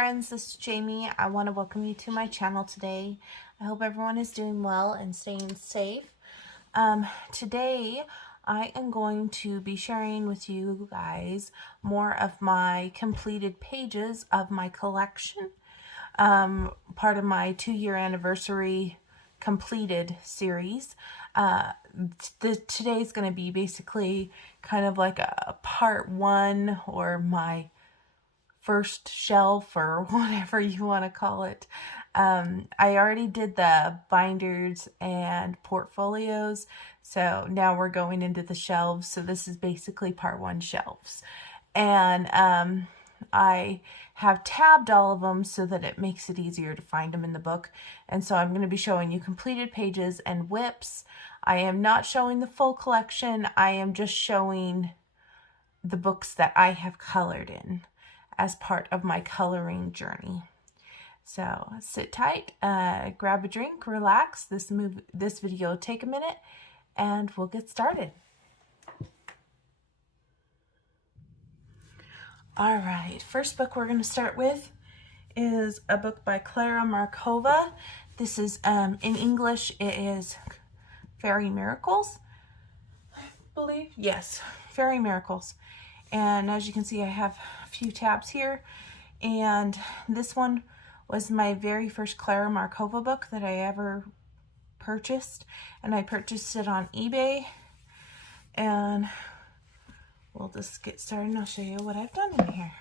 friends, this is Jamie. I want to welcome you to my channel today. I hope everyone is doing well and staying safe. Today I am going to be sharing with you guys more of my completed pages of my collection. Part of my 2-year anniversary completed series. Today's going to be basically kind of like a part 1 or my first shelf or whatever you want to call it. I already did the binders and portfolios, so now we're going into the shelves. So this is basically part 1 shelves. And I have tabbed all of them so that it makes it easier to find them in the book. And so I'm going to be showing you completed pages and whips. I am not showing the full collection. I am just showing the books that I have colored in as part of my coloring journey. So sit tight, grab a drink, relax. This video will take a minute and we'll get started. All right, first book we're going to start with is a book by Clara Markova. This is, in English, it is Fairy Miracles, I believe. Yes, Fairy Miracles. And as you can see, I have a few tabs here. And this one was my very first Clara Markova book that I ever purchased. And I purchased it on eBay. And we'll just get started and I'll show you what I've done in here.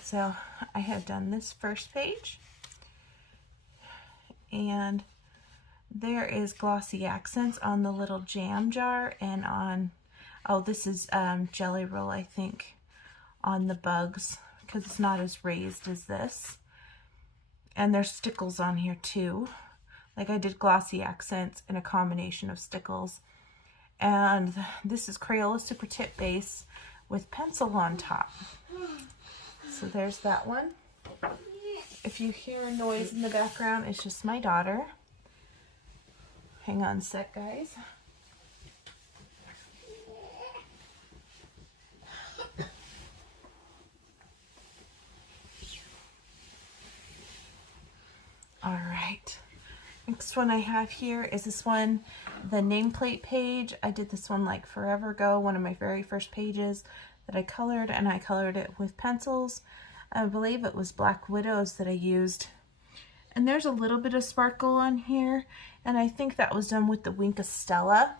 So I have done this first page. And there is glossy accents on the little jam jar and on, oh, this is Jelly Roll, I think, on the bugs, because it's not as raised as this. And there's stickles on here too. Like I did glossy accents and a combination of stickles. And this is Crayola Super Tip Base with pencil on top. So there's that one. If you hear a noise in the background, it's just my daughter. Hang on a sec, guys. All right. Next one I have here is this one, the nameplate page. I did this one like forever ago, one of my very first pages that I colored, and I colored it with pencils. I believe it was Black Widows that I used. And there's a little bit of sparkle on here, and I think that was done with the Wink of Stella.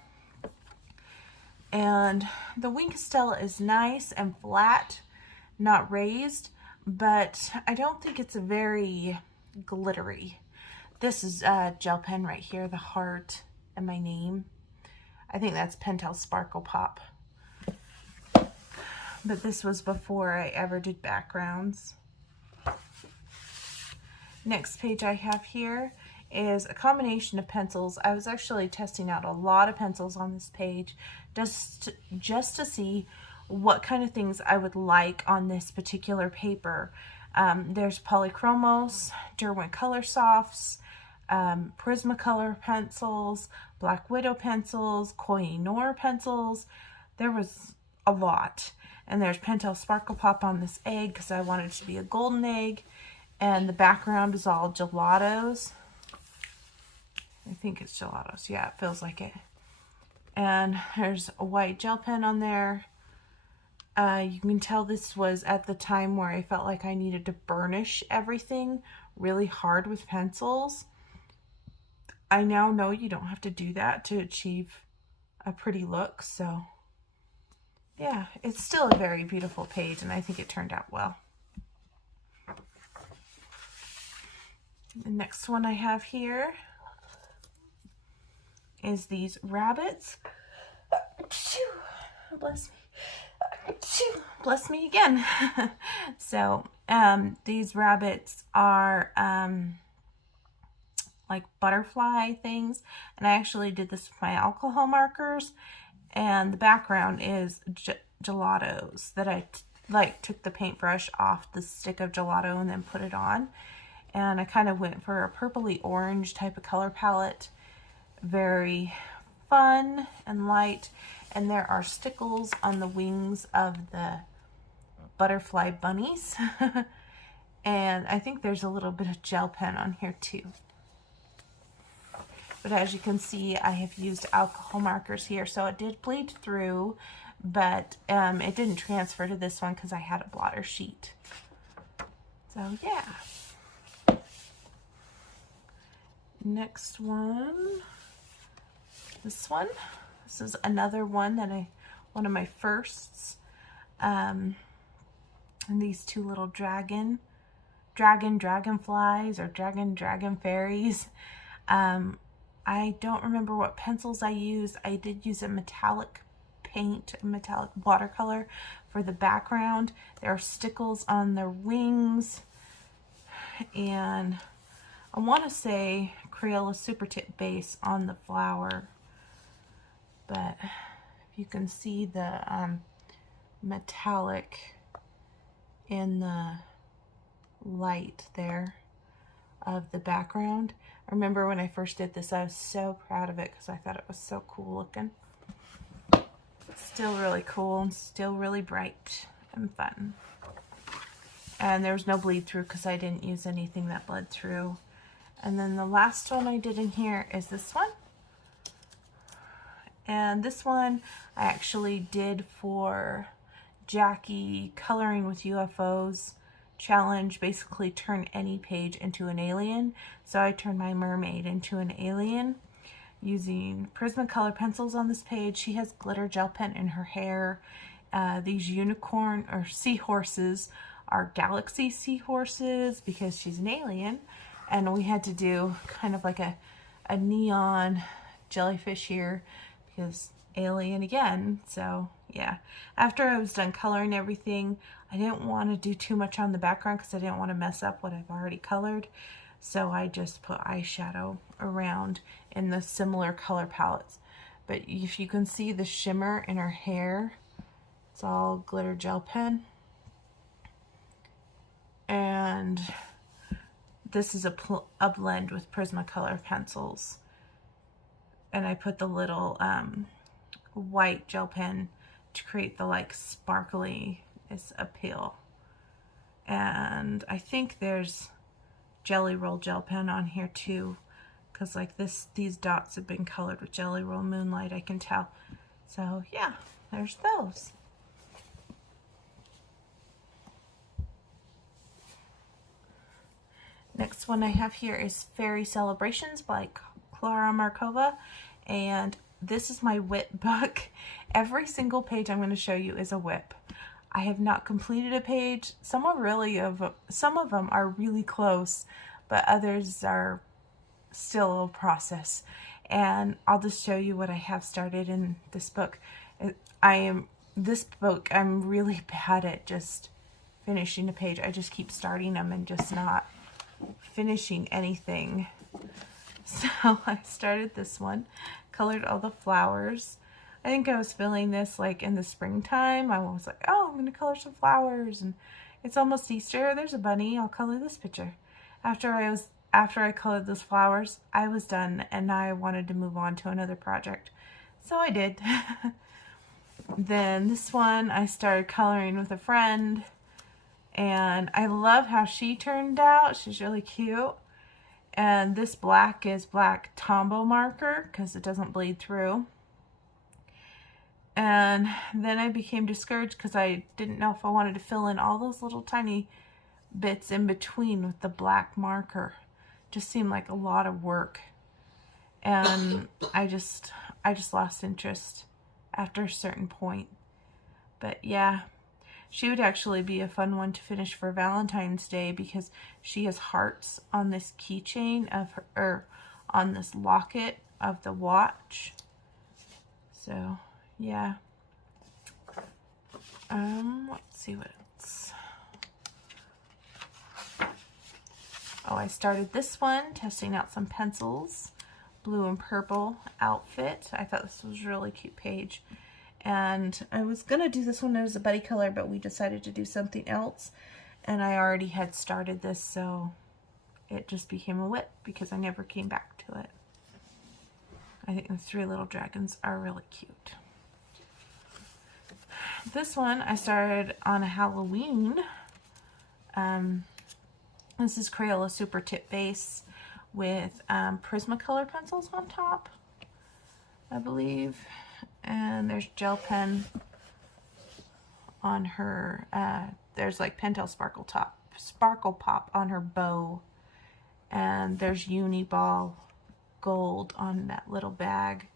And the Wink of Stella is nice and flat, not raised, but I don't think it's very glittery. This is a gel pen right here, the heart and my name. I think that's Pentel Sparkle Pop. But this was before I ever did backgrounds. Next page I have here is a combination of pencils. I was actually testing out a lot of pencils on this page just to see what kind of things I would like on this particular paper. There's Polychromos, Derwent Color Softs, Prismacolor pencils, Black Widow pencils, Koh-i-Noor pencils. There was a lot. And there's Pentel Sparkle Pop on this egg because I wanted it to be a golden egg. And the background is all gelatos. I think it's gelatos. Yeah, it feels like it. And there's a white gel pen on there. You can tell this was at the time where I felt like I needed to burnish everything really hard with pencils. I now know you don't have to do that to achieve a pretty look. So yeah, it's still a very beautiful page and I think it turned out well. The next one I have here is these rabbits. Bless me. Bless me again. So these rabbits are like butterfly things, and I actually did this with my alcohol markers, and the background is gelatos that I took the paintbrush off the stick of gelato and then put it on. And I kind of went for a purpley orange type of color palette. Very fun and light. And there are stickles on the wings of the butterfly bunnies. And I think there's a little bit of gel pen on here too. But as you can see, I have used alcohol markers here, so it did bleed through, but it didn't transfer to this one because I had a blotter sheet. So yeah. Next one, this one. This is another one that one of my firsts. And these two little dragonflies or dragon fairies. I don't remember what pencils I used. I did use a metallic paint, a metallic watercolor for the background. There are stickles on their wings, and I want to say Crayola Super Tip base on the flower, but you can see the metallic in the light there of the background. I remember when I first did this, I was so proud of it because I thought it was so cool looking. Still really cool and still really bright and fun. And there was no bleed through because I didn't use anything that bled through. And then the last one I did in here is this one. And this one I actually did for Jackie Coloring with UFOs challenge, basically turn any page into an alien. So I turned my mermaid into an alien using Prismacolor pencils on this page. She has glitter gel pen in her hair. These unicorn or seahorses are galaxy seahorses because she's an alien, and we had to do kind of like a neon jellyfish here because alien again. So yeah, after I was done coloring everything, I didn't want to do too much on the background because I didn't want to mess up what I've already colored. So I just put eyeshadow around in the similar color palettes. But if you can see the shimmer in her hair, it's all glitter gel pen. And this is a blend with Prismacolor pencils. And I put the little white gel pen to create the like sparkly appeal. And I think there's Jelly Roll gel pen on here too, because like these dots have been colored with Jelly Roll Moonlight, I can tell. So yeah, there's those. Next one I have here is Fairy Celebrations by Clara Markova, and this is my whip book. Every single page I'm going to show you is a whip. I have not completed a page. Some of them are really close, but others are still a process. And I'll just show you what I have started in this book. I'm really bad at just finishing a page. I just keep starting them and just not finishing anything. So I started this one, colored all the flowers. I think I was feeling this like in the springtime. I was like, oh, I'm going to color some flowers, and it's almost Easter. There's a bunny. I'll color this picture. After I colored those flowers, I was done, and I wanted to move on to another project. So I did. Then this one I started coloring with a friend, and I love how she turned out. She's really cute. And this black is black Tombow marker because it doesn't bleed through. And then I became discouraged because I didn't know if I wanted to fill in all those little tiny bits in between with the black marker. Just seemed like a lot of work. And I just lost interest after a certain point. But yeah, she would actually be a fun one to finish for Valentine's Day because she has hearts on this keychain of her, or on this locket of the watch. So yeah. Let's see what else. Oh, I started this one, testing out some pencils. Blue and purple outfit. I thought this was a really cute page. And I was going to do this one as a buddy color, but we decided to do something else. And I already had started this, so it just became a whip because I never came back to it. I think the three little dragons are really cute. This one I started on a Halloween This is Crayola Super Tip Base with Prismacolor pencils on top, I believe. And there's gel pen on her. There's like Pentel Sparkle Pop on her bow. And there's Uniball Gold on that little bag.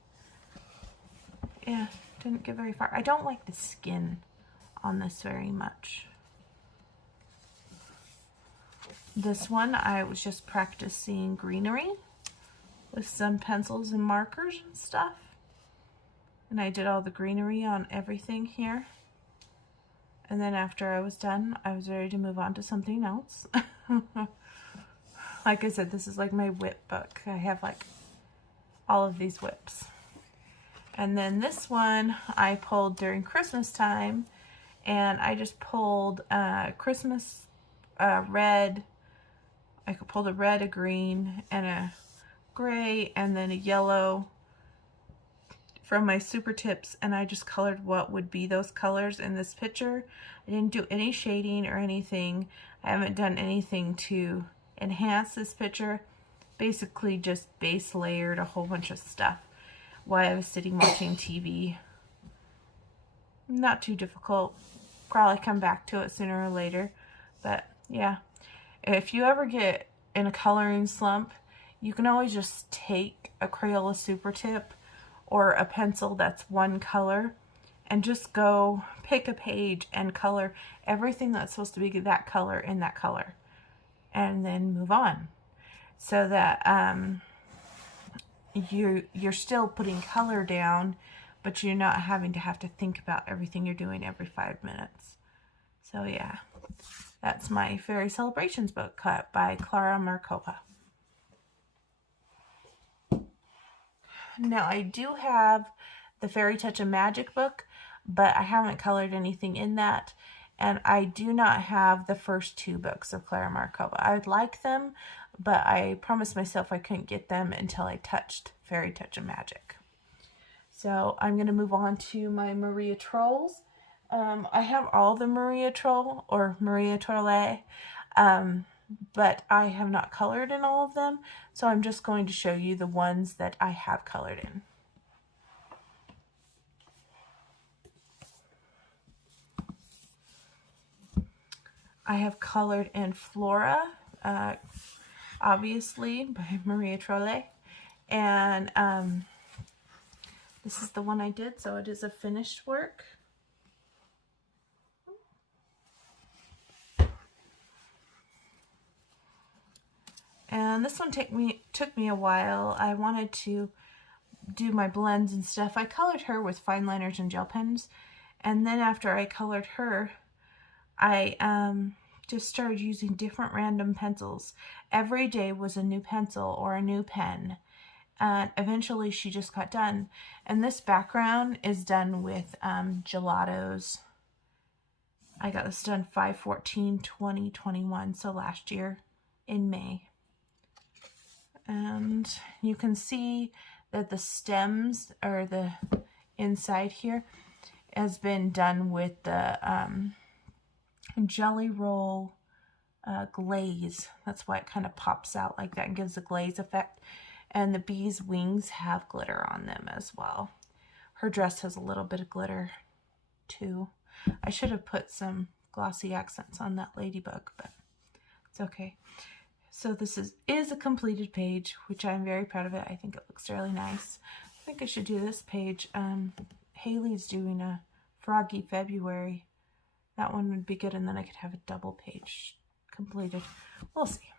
Yeah, didn't get very far. I don't like the skin on this very much. This one, I was just practicing greenery with some pencils and markers and stuff. And I did all the greenery on everything here. And then after I was done, I was ready to move on to something else. Like I said, this is like my whip book. I have like all of these whips. And then this one I pulled during Christmas time. And I just pulled Christmas red. I pulled a red, a green, and a gray, and then a yellow from my super tips, and I just colored what would be those colors in this picture. I didn't do any shading or anything. I haven't done anything to enhance this picture. Basically just base layered a whole bunch of stuff while I was sitting watching TV. Not too difficult. Probably come back to it sooner or later, but yeah. If you ever get in a coloring slump, you can always just take a Crayola Super Tip or a pencil that's one color and just go pick a page and color everything that's supposed to be that color in that color, and then move on, so that you're still putting color down, but you're not having to think about everything you're doing every 5 minutes. So yeah. That's my Fairy Celebrations book cut by Clara Markova. Now I do have the Fairy Touch and Magic book, but I haven't colored anything in that. And I do not have the first 2 books of Clara Markova. I would like them, but I promised myself I couldn't get them until I touched Fairy Touch and Magic. So I'm going to move on to my Maria Trolls. I have all the Maria Troll or Maria Trolle, but I have not colored in all of them, so I'm just going to show you the ones that I have colored in. I have colored in Flora, obviously, by Maria Trolle, and this is the one I did, so it is a finished work. And this one took me a while. I wanted to do my blends and stuff. I colored her with fine liners and gel pens. And then after I colored her, I just started using different random pencils. Every day was a new pencil or a new pen. And eventually she just got done. And this background is done with Gelato's. I got this done 5/14/2021, so last year in May. And you can see that the stems, or the inside here, has been done with the Jelly Roll glaze. That's why it kind of pops out like that and gives a glaze effect. And the bee's wings have glitter on them as well. Her dress has a little bit of glitter too. I should have put some glossy accents on that ladybug, but it's okay. So this is a completed page, which I'm very proud of it. I think it looks really nice. I think I should do this page. Haley's doing a Froggy February. That one would be good, and then I could have a double page completed. We'll see.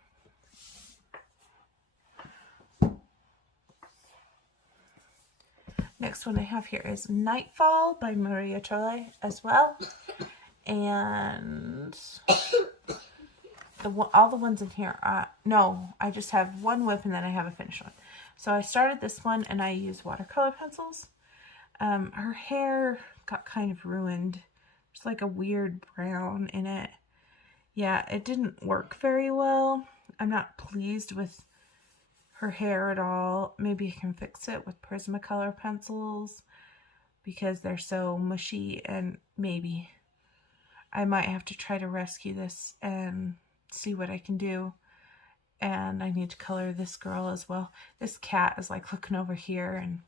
Next one I have here is Nightfall by Maria Trolle as well. And all the ones in here, no, I just have one whip and then I have a finished one. So I started this one and I used watercolor pencils. Her hair got kind of ruined. There's like a weird brown in it. Yeah, it didn't work very well. I'm not pleased with her hair at all. Maybe I can fix it with Prismacolor pencils because they're so mushy, and maybe I might have to try to rescue this and see what I can do. And I need to color this girl as well. This cat is like looking over here, and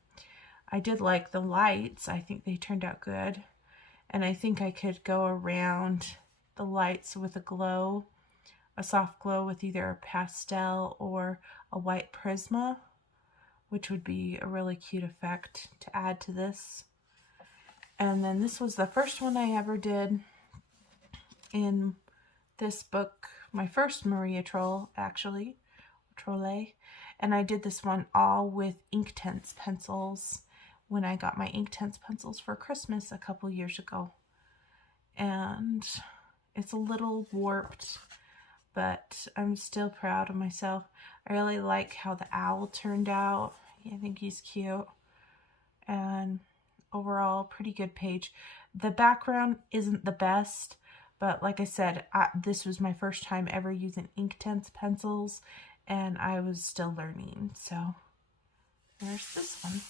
I did like the lights. I think they turned out good. And I think I could go around the lights with a glow, a soft glow with either a pastel or a white prisma, which would be a really cute effect to add to this. And then this was the first one I ever did in this book, my first Maria Troll, actually, Trolle. And I did this one all with Inktense pencils when I got my Inktense pencils for Christmas a couple years ago. And it's a little warped, but I'm still proud of myself. I really like how the owl turned out. I think he's cute. And overall, pretty good page. The background isn't the best, but like I said, this was my first time ever using Inktense pencils, and I was still learning. So there's this one.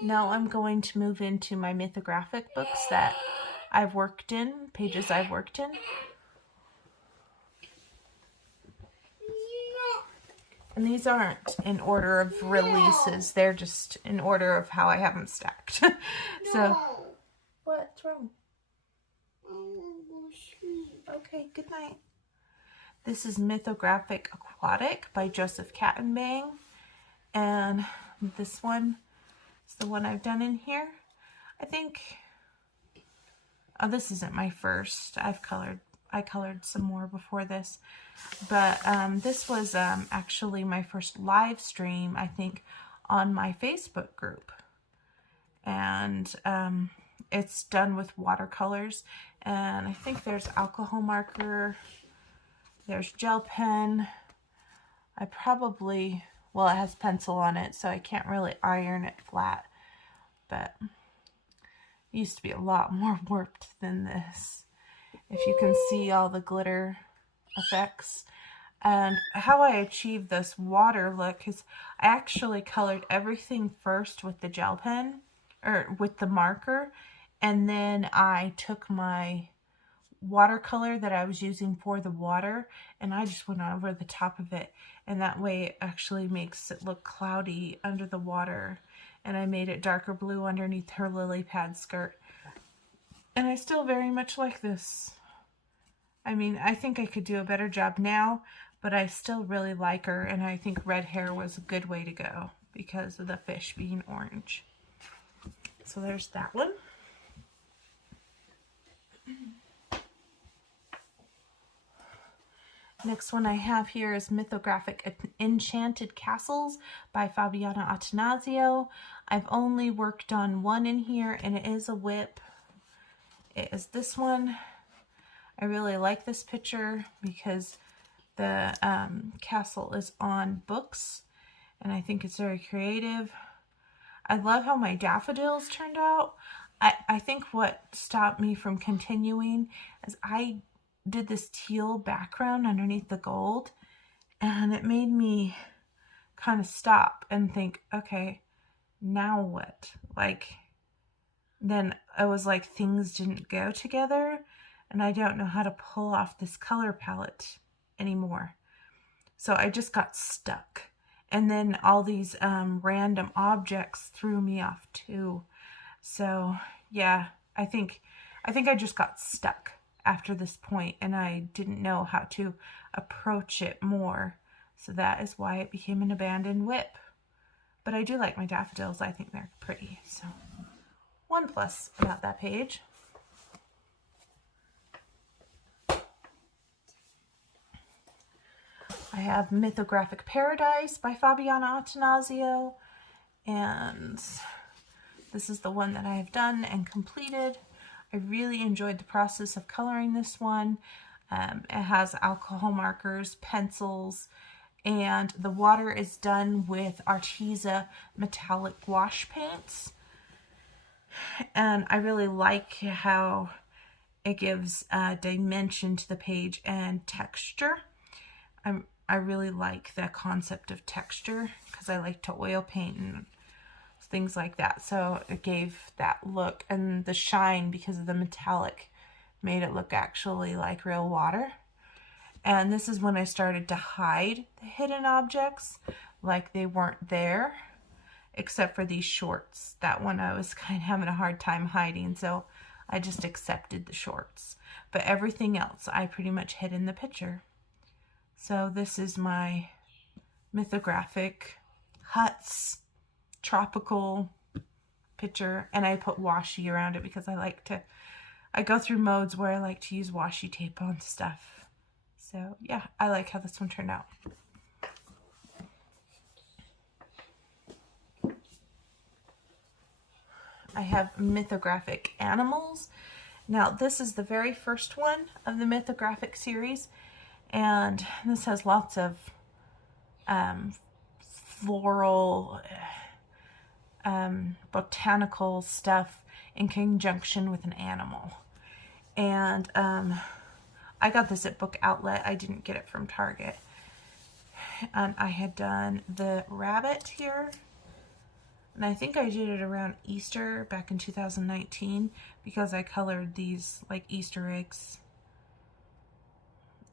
Now I'm going to move into my Mythographic books that I've worked in, pages I've worked in. And these aren't in order of releases, they're just in order of how I have them stacked. So, what's wrong? Okay, good night. This is Mythographic Aquatic by Joseph Kattenbang. And this one is the one I've done in here. I think, oh, this isn't my first. I colored some more before this, but this was actually my first live stream, I think, on my Facebook group. And it's done with watercolors, and I think there's alcohol marker, there's gel pen. I probably, well, it has pencil on it, so I can't really iron it flat, but it used to be a lot more warped than this. If you can see all the glitter effects. And how I achieved this water look is I actually colored everything first with the gel pen, or with the marker, and then I took my watercolor that I was using for the water, and I just went over the top of it, and that way it actually makes it look cloudy under the water. And I made it darker blue underneath her lily pad skirt. And I still very much like this. I mean, I think I could do a better job now, but I still really like her, and I think red hair was a good way to go because of the fish being orange. So there's that one. Next one I have here is Mythographic Enchanted Castles by Fabiana Attanasio. I've only worked on one in here, and it is a whip. It is this one. I really like this picture because the castle is on books, and I think it's very creative. I love how my daffodils turned out. I think what stopped me from continuing is I did this teal background underneath the gold, and it made me kind of stop and think, okay, now what? Like, then it was like things didn't go together, and I don't know how to pull off this color palette anymore. So I just got stuck. And then all these random objects threw me off too. So yeah, I think I just got stuck after this point, and I didn't know how to approach it more. So that is why it became an abandoned whip. But I do like my daffodils. I think they're pretty. So one plus about that page. I have Mythographic Paradise by Fabiana Attanasio, and this is the one that I have done and completed. I really enjoyed the process of coloring this one. It has alcohol markers, pencils, and the water is done with Arteza metallic wash paints. And I really like how it gives dimension to the page and texture. I really like the concept of texture because I like to oil paint and things like that. So it gave that look, and the shine because of the metallic made it look actually like real water. And this is when I started to hide the hidden objects, like they weren't there, except for these shorts. That one I was kind of having a hard time hiding, so I just accepted the shorts. But everything else I pretty much hid in the picture. So this is my mythographic huts, tropical picture, and I put washi around it because I go through modes where I like to use washi tape on stuff. So yeah, I like how this one turned out. I have Mythographic Animals. Now this is the very first one of the Mythographic series, and this has lots of floral, botanical stuff in conjunction with an animal. And I got this at Book Outlet. I didn't get it from Target. And I had done the rabbit here, and I think I did it around Easter back in 2019 because I colored these like Easter eggs.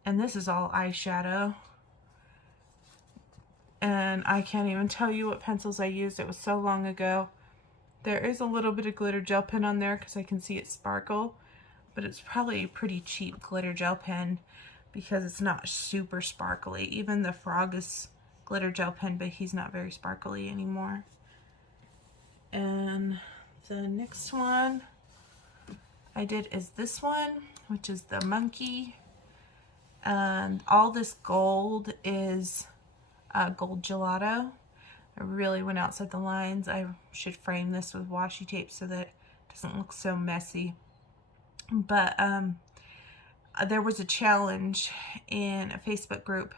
And this is all eyeshadow. And I can't even tell you what pencils I used. It was so long ago. There is a little bit of glitter gel pen on there because I can see it sparkle. But it's probably a pretty cheap glitter gel pen because it's not super sparkly. Even the Frog is glitter gel pen, but he's not very sparkly anymore. And the next one I did is this one, which is the monkey. And all this gold is gold gelato. I really went outside the lines. I should frame this with washi tape so that it doesn't look so messy. But there was a challenge in a Facebook group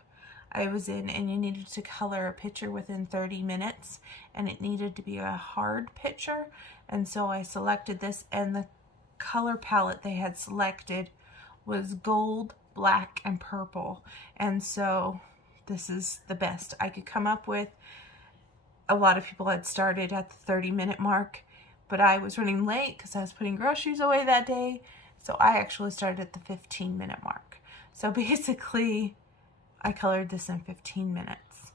I was in, and you needed to color a picture within 30 minutes, and it needed to be a hard picture. And so I selected this, and the color palette they had selected was gold, black, and purple. And so this is the best I could come up with. A lot of people had started at the 30-minute mark, but I was running late because I was putting groceries away that day. So I actually started at the 15-minute mark. So basically, I colored this in 15 minutes.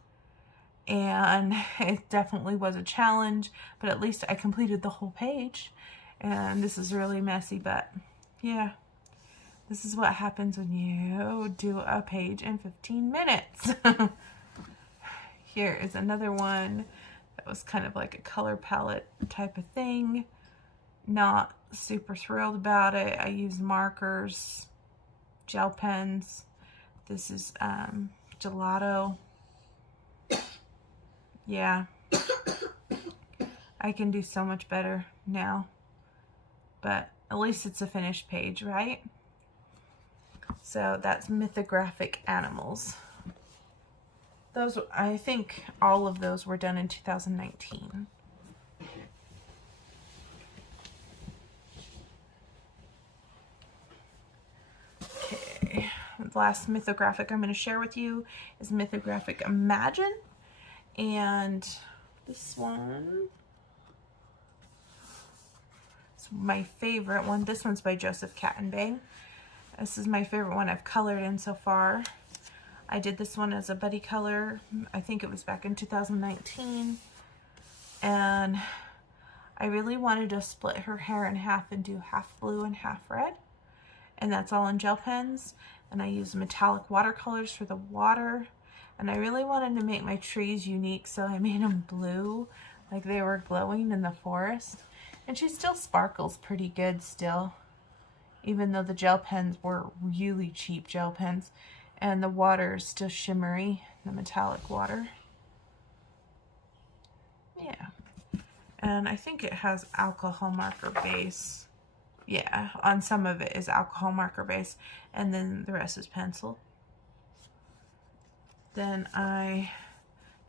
And it definitely was a challenge, but at least I completed the whole page. And this is really messy, but yeah. This is what happens when you do a page in 15 minutes. Here is another one that was kind of like a color palette type of thing. Not super thrilled about it. I used markers, gel pens. This is gelato. Yeah. I can do so much better now. But at least it's a finished page, right? So that's Mythographic Animals. Those, I think all of those were done in 2019. Okay, the last mythographic I'm going to share with you is Mythographic Imagine. And this one is my favorite one. This one's by Joseph Cattenbang. This is my favorite one I've colored in so far. I did this one as a buddy color. I think it was back in 2019. And I really wanted to split her hair in half and do half blue and half red. And that's all in gel pens. And I used metallic watercolors for the water. And I really wanted to make my trees unique, so I made them blue, like they were glowing in the forest. And she still sparkles pretty good still, even though the gel pens were really cheap gel pens. And the water is still shimmery, the metallic water. Yeah. And I think it has alcohol marker base. Yeah, on some of it is alcohol marker base. And then the rest is pencil. Then I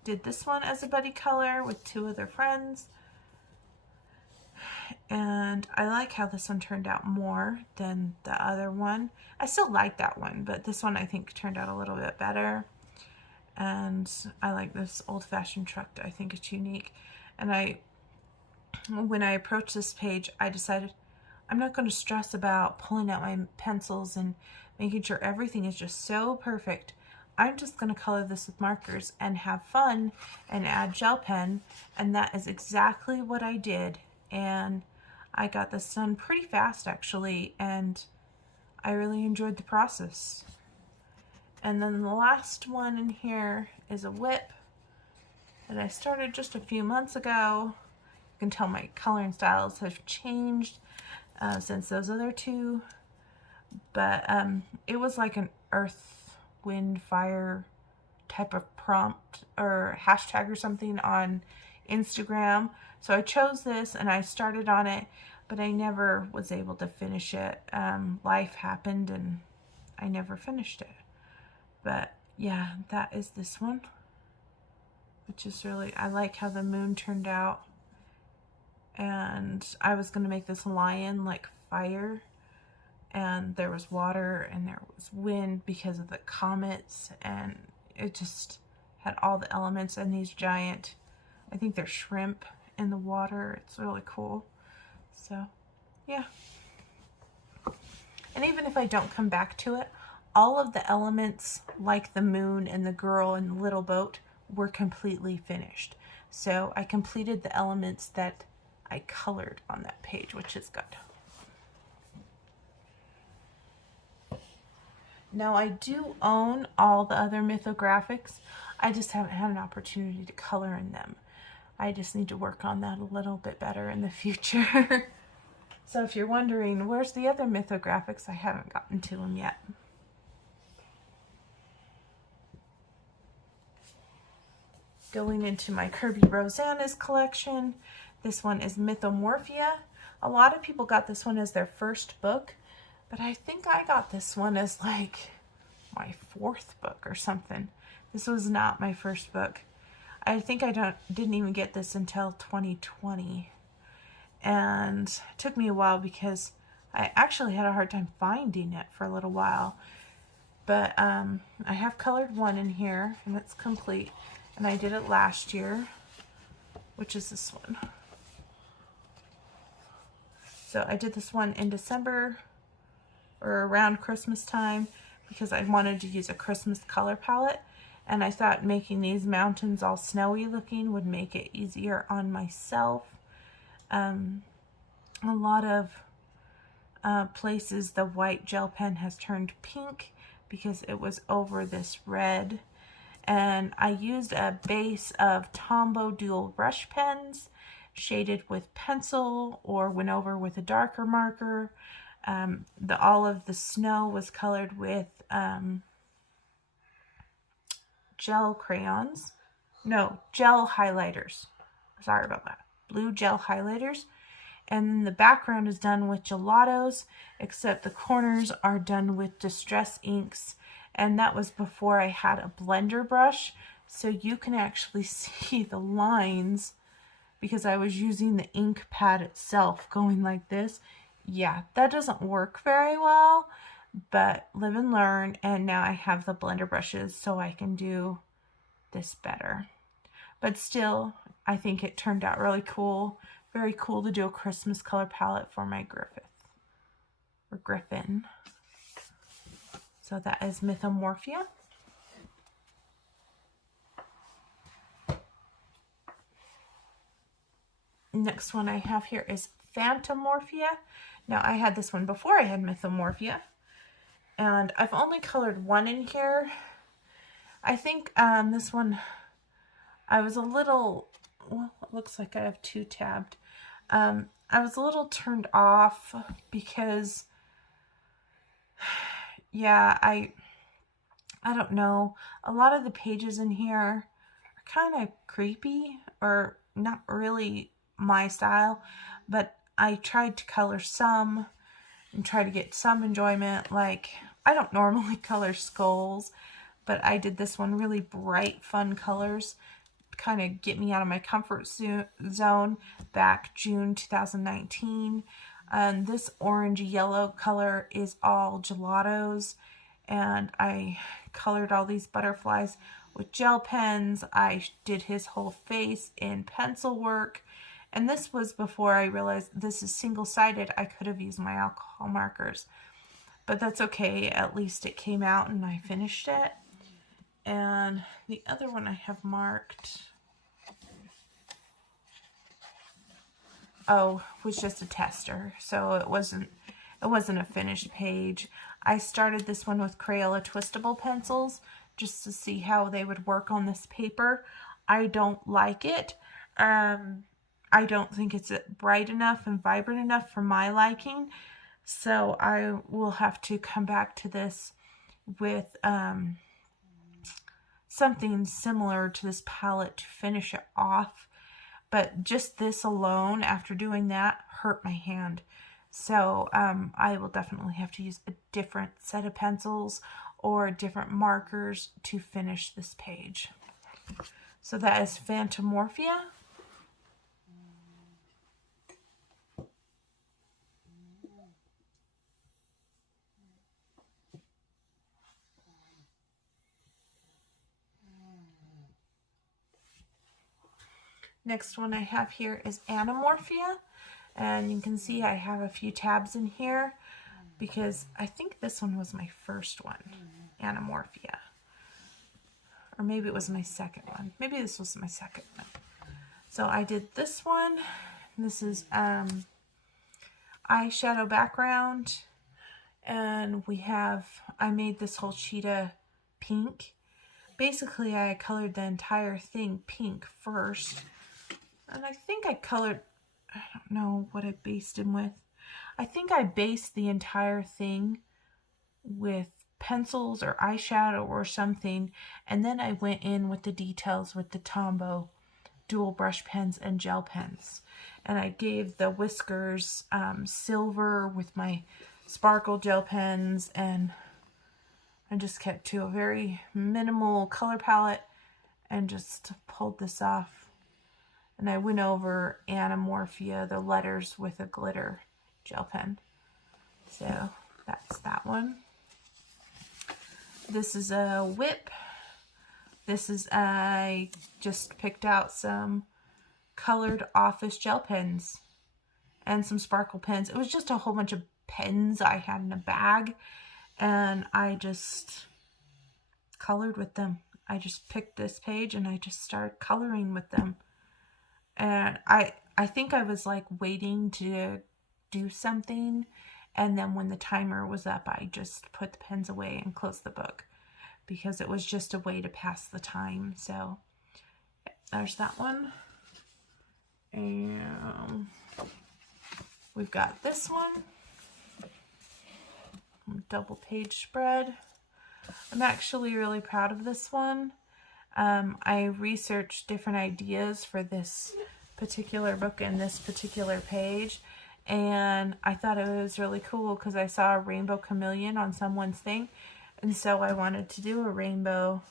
did this one as a buddy color with two other friends. And I like how this one turned out more than the other one. I still like that one, but this one I think turned out a little bit better. And I like this old-fashioned truck. I think it's unique. And I when I approached this page, I decided I'm not going to stress about pulling out my pencils and making sure everything is just so perfect. I'm just going to color this with markers and have fun and add gel pen, and that is exactly what I did. And I got this done pretty fast actually, and I really enjoyed the process. And then the last one in here is a whip that I started just a few months ago. You can tell my coloring styles have changed since those other two, but it was like an earth, wind, fire type of prompt or hashtag or something on Instagram. So I chose this and I started on it, but I never was able to finish it. Life happened and I never finished it. But yeah, that is this one, which is really, I like how the moon turned out. And I was going to make this lion like fire, and there was water and there was wind because of the comets, and it just had all the elements and these giant, I think they're shrimp in the water. It's really cool. So yeah. And even if I don't come back to it, all of the elements like the moon and the girl and the little boat were completely finished. So I completed the elements that I colored on that page, which is good. Now I do own all the other Mythographics. I just haven't had an opportunity to color in them. I just need to work on that a little bit better in the future. So if you're wondering, where's the other Mythographics? I haven't gotten to them yet. Going into my Kirby Rosanna's collection, this one is Mythomorphia. A lot of people got this one as their first book, but I think I got this one as like my fourth book or something. This was not my first book. I think I didn't even get this until 2020. And it took me a while because I actually had a hard time finding it for a little while. But I have colored one in here, and it's complete. And I did it last year, which is this one. So I did this one in December or around Christmas time because I wanted to use a Christmas color palette. And I thought making these mountains all snowy looking would make it easier on myself. A lot of places the white gel pen has turned pink because it was over this red. And I used a base of Tombow dual brush pens, shaded with pencil or went over with a darker marker. All of the snow was colored with gel crayons. No, gel highlighters. Sorry about that. Blue gel highlighters. And then the background is done with gelatos, except the corners are done with distress inks. And that was before I had a blender brush, so you can actually see the lines because I was using the ink pad itself going like this. Yeah, that doesn't work very well, but live and learn. And now I have the blender brushes so I can do this better. But still, I think it turned out really cool. Very cool to do a Christmas color palette for my Griffin. So that is Mythomorphia. Next one I have here is Phantomorphia. Now I had this one before I had Mythomorphia, and I've only colored one in here. I think this one I was a little, well, it looks like I have two tabbed. I was a little turned off because, yeah, I don't know. A lot of the pages in here are kind of creepy or not really my style, but I tried to color some and try to get some enjoyment. Like, I don't normally color skulls, but I did this one really bright, fun colors, kind of get me out of my comfort zone back June 2019. This orangey yellow color is all gelatos, and I colored all these butterflies with gel pens. I did his whole face in pencil work, And this was before I realized this is single-sided. I could have used my alcohol markers, but that's okay. At least it came out and I finished it. And the other one I have marked, was just a tester, so it wasn't a finished page. I started this one with Crayola twistable pencils just to see how they would work on this paper. I don't like it. I don't think it's bright enough and vibrant enough for my liking, so I will have to come back to this with something similar to this palette to finish it off. But just this alone, after doing that, hurt my hand. So I will definitely have to use a different set of pencils or different markers to finish this page. So that is Mythomorphia. Next one I have here is Anamorphia, and you can see I have a few tabs in here because I think this one was my first one, Anamorphia, or maybe it was my second one. Maybe this was my second one. So I did this one. This is eyeshadow background, and I made this whole cheetah pink. Basically, I colored the entire thing pink first. And I think I colored, I don't know what I based him with. I think I based the entire thing with pencils or eyeshadow or something. And then I went in with the details with the Tombow dual brush pens and gel pens. And I gave the whiskers silver with my sparkle gel pens. And I just kept to a very minimal color palette and just pulled this off. And I went over Anamorphia, the letters, with a glitter gel pen. So that's that one. This is a whip. This is, I just picked out some colored office gel pens and some sparkle pens. It was just a whole bunch of pens I had in a bag, and I just colored with them. I just picked this page and I just started coloring with them. And I think I was like waiting to do something, and then when the timer was up, I just put the pens away and closed the book because it was just a way to pass the time. So there's that one. And we've got this one, double page spread. I'm actually really proud of this one. I researched different ideas for this particular book and this particular page, and I thought it was really cool because I saw a rainbow chameleon on someone's thing, and so I wanted to do a rainbow.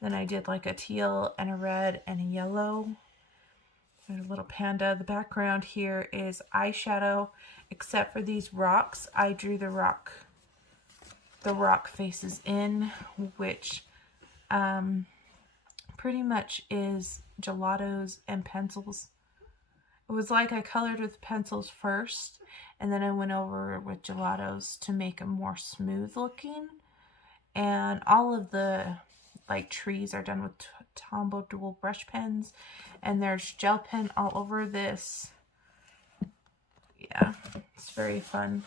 Then I did like a teal and a red and a yellow. There's a little panda. The background here is eyeshadow, except for these rocks. I drew the rock faces in, which pretty much is gelatos and pencils. It was like I colored with pencils first, and then I went over with gelatos to make them more smooth looking. And all of the like trees are done with Tombow dual brush pens, and there's gel pen all over this. Yeah, it's very fun.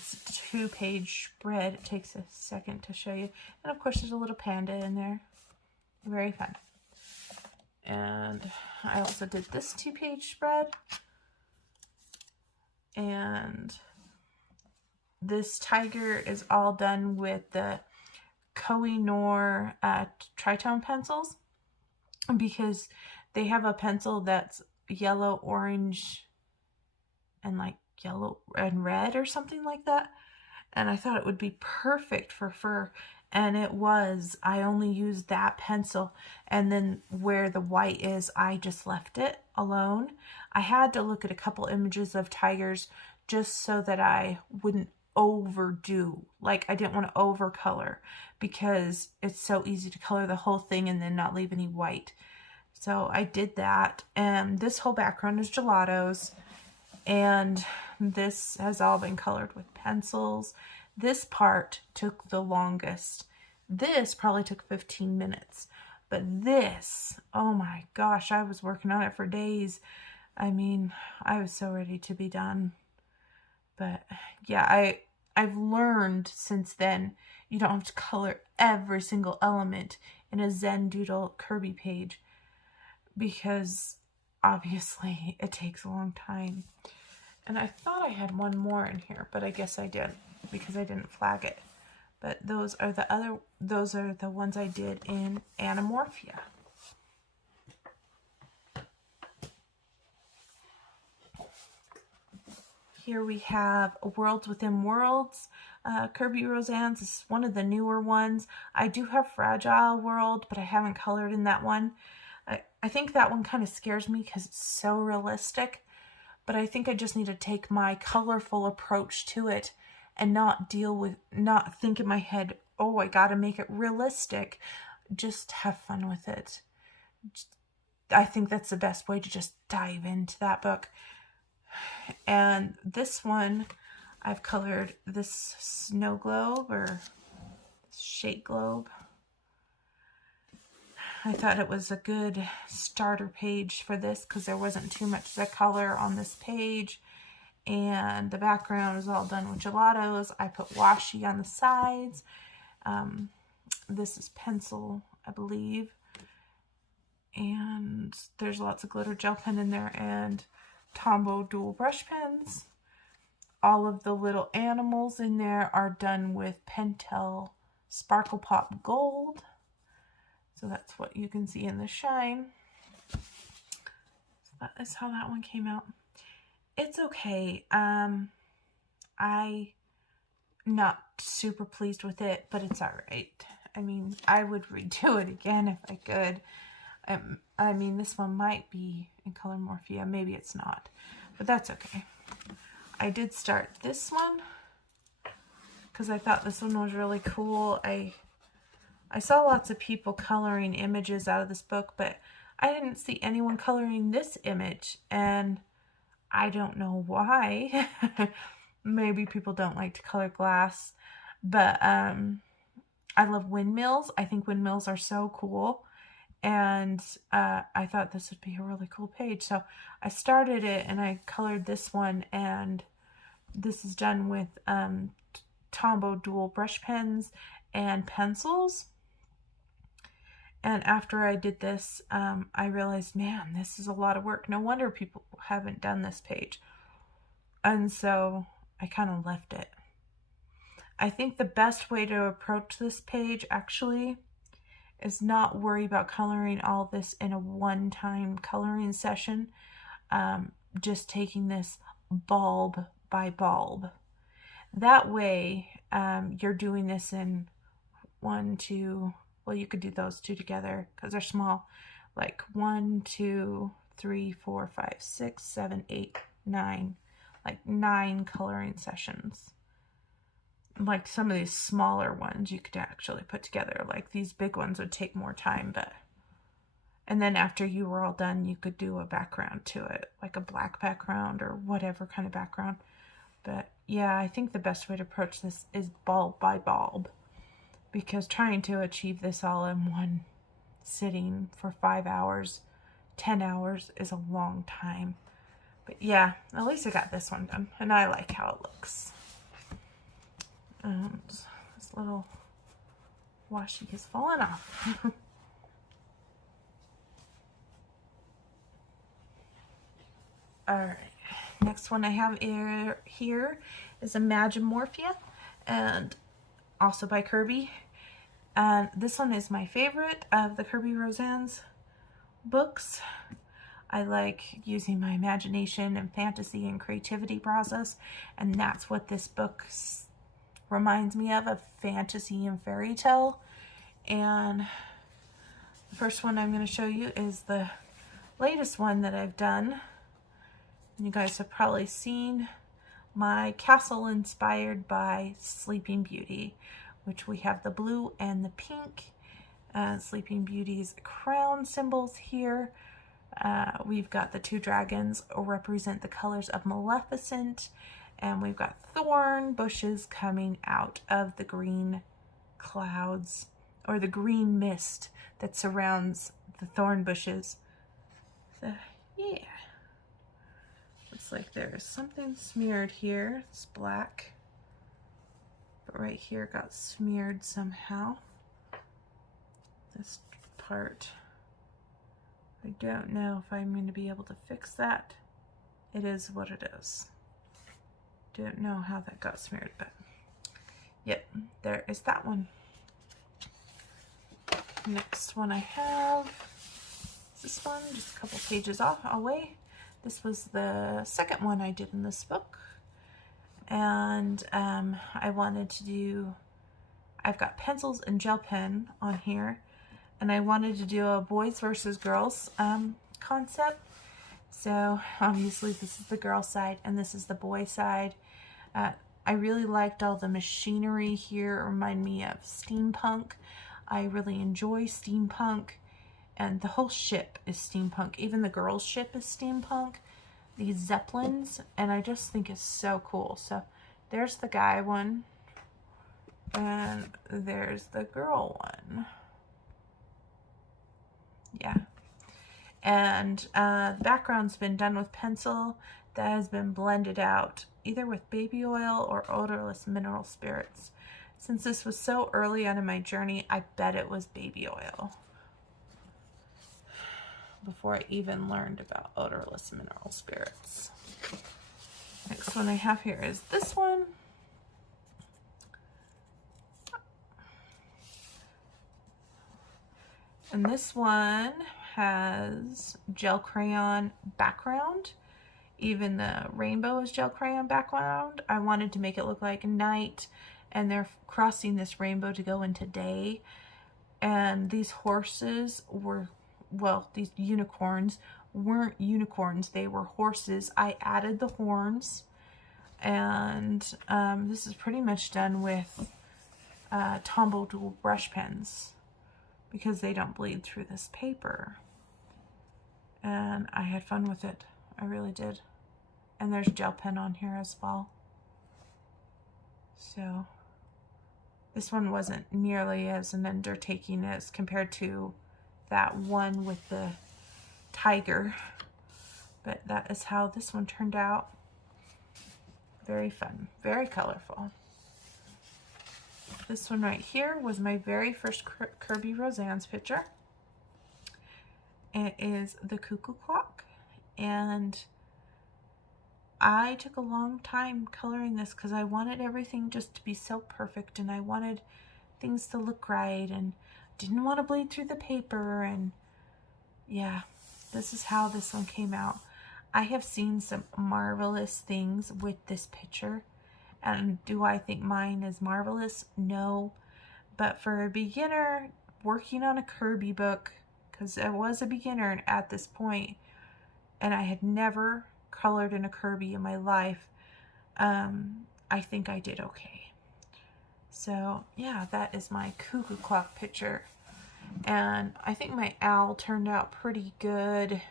It's a 2-page spread. It takes a second to show you. And of course there's a little panda in there. Very fun. And I also did this 2-page spread. And this tiger is all done with the Koh-i-Noor tritone pencils, because they have a pencil that's yellow, orange, and like yellow and red or something like that. And I thought it would be perfect for fur. And it was. I only used that pencil, and then where the white is, I just left it alone. I had to look at a couple images of tigers just so that I wouldn't overdo. Like, I didn't want to overcolor because it's so easy to color the whole thing and then not leave any white. So I did that, and this whole background is gelatos, and this has all been colored with pencils. This part took the longest. This probably took 15 minutes, but this, oh my gosh, I was working on it for days. I mean, I was so ready to be done. But yeah, I've learned since then, you don't have to color every single element in a Zen Doodle Kirby page, because obviously it takes a long time. And I thought I had one more in here, but I guess I didn't, because I didn't flag it. But those are the ones I did in Anamorphia. Here we have Worlds Within Worlds. Kirby Roseanne's is one of the newer ones. I do have Fragile World, but I haven't colored in that one. I think that one kind of scares me because it's so realistic, but I think I just need to take my colorful approach to it and not think in my head, oh, I gotta make it realistic. Just have fun with it. I think that's the best way to just dive into that book. And this one, I've colored this snow globe or shake globe. I thought it was a good starter page for this because there wasn't too much to color on this page. And the background is all done with gelatos. I put washi on the sides. This is pencil, I believe. And there's lots of glitter gel pen in there and Tombow dual brush pens. All of the little animals in there are done with Pentel Sparkle Pop Gold. So that's what you can see in the shine. So that is how that one came out. It's okay. I'm not super pleased with it, but it's alright. I mean, I would redo it again if I could. I mean, this one might be in color Morphia. Maybe it's not, but that's okay. I did start this one because I thought this one was really cool. I saw lots of people coloring images out of this book, but I didn't see anyone coloring this image, and I don't know why. Maybe people don't like to color glass, but I love windmills. I think windmills are so cool, and I thought this would be a really cool page. So I started it, and I colored this one, and this is done with Tombow dual brush pens and pencils. And after I did this, I realized, man, this is a lot of work. No wonder people haven't done this page. And so I kind of left it. I think the best way to approach this page actually is not worry about coloring all this in a one-time coloring session. Just taking this bulb by bulb. That way, you're doing this in 1, 2, well, you could do those two together because they're small. Like 1, 2, 3, 4, 5, 6, 7, 8, 9. Like 9 coloring sessions. Like some of these smaller ones you could actually put together. Like these big ones would take more time, but... And then after you were all done, you could do a background to it. Like a black background or whatever kind of background. But yeah, I think the best way to approach this is bulb by bulb. Because trying to achieve this all in one sitting for 5 hours, 10 hours is a long time. But yeah, at least I got this one done. And I like how it looks. And this little washi has fallen off. Alright, next one I have here is Mythomorphia, and also by Kirby. And this one is my favorite of the Kirby Roseanne's books. I like using my imagination and fantasy and creativity process, and that's what this book reminds me of, a fantasy and fairy tale. And the first one I'm going to show you is the latest one that I've done. You guys have probably seen my castle inspired by Sleeping Beauty, which we have the blue and the pink. Sleeping Beauty's crown symbols here. We've got the two dragons represent the colors of Maleficent, and we've got thorn bushes coming out of the green clouds, or the green mist that surrounds the thorn bushes. So yeah, looks like there's something smeared here. It's black, but right here got smeared somehow. This part, I don't know if I'm going to be able to fix that. It is what it is. Don't know how that got smeared, but yep, there is that one. Next one I have is this one, just a couple pages away. This was the second one I did in this book, and I wanted to do, I've got pencils and gel pen on here, and I wanted to do a boys versus girls concept. So obviously this is the girl side and this is the boy side. I really liked all the machinery here. It reminded me of steampunk. I really enjoy steampunk, and the whole ship is steampunk. Even the girls' ship is steampunk. These zeppelins, and I just think it's so cool. So there's the guy one, and there's the girl one. Yeah. And the background's been done with pencil that has been blended out either with baby oil or odorless mineral spirits. Since this was so early on in my journey, I bet it was baby oil before I even learned about odorless mineral spirits. Next one I have here is this one. And this one has gel crayon background. Even the rainbow is gel crayon background. I wanted to make it look like night, and they're crossing this rainbow to go into day. And these horses were, well, these unicorns weren't unicorns, they were horses. I added the horns, and this is pretty much done with Tombow dual brush pens because they don't bleed through this paper. And I had fun with it. I really did. And there's gel pen on here as well. So this one wasn't nearly as an undertaking as compared to that one with the tiger. But that is how this one turned out. Very fun, very colorful. This one right here was my very first Kirby Roseanne's picture. It is the cuckoo clock, and I took a long time coloring this because I wanted everything just to be so perfect, and I wanted things to look right, and didn't want to bleed through the paper. And yeah, this is how this one came out. I have seen some marvelous things with this picture, and do I think mine is marvelous? No. But for a beginner working on a Kirby book, because I was a beginner at this point, and I had never colored in a Kirby in my life, I think I did okay. So yeah, that is my cuckoo clock picture, and I think my owl turned out pretty good,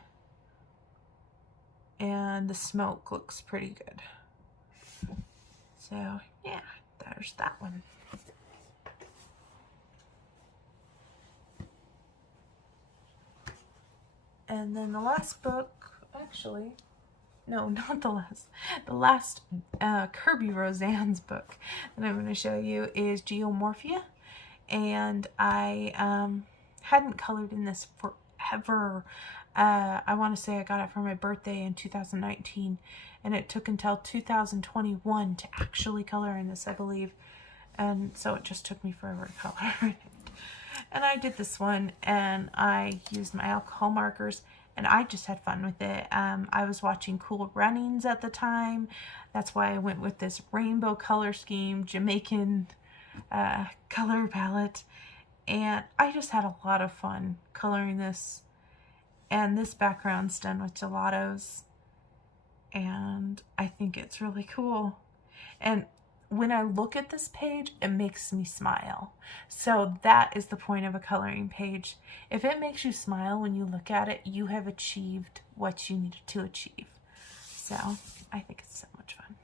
and the smoke looks pretty good. So yeah, there's that one. And then the last book, actually, no, not the last Kirby Roseanne's book that I'm going to show you is Geomorphia. And I hadn't colored in this forever. I want to say I got it for my birthday in 2019, and it took until 2021 to actually color in this, I believe. And so it just took me forever to color in it. And I did this one, and I used my alcohol markers, and I just had fun with it. I was watching Cool Runnings at the time. That's why I went with this rainbow color scheme, Jamaican color palette. And I just had a lot of fun coloring this. And this background's done with gelatos, and I think it's really cool. And when I look at this page, it makes me smile. So that is the point of a coloring page. If it makes you smile when you look at it, you have achieved what you needed to achieve. So I think it's so much fun.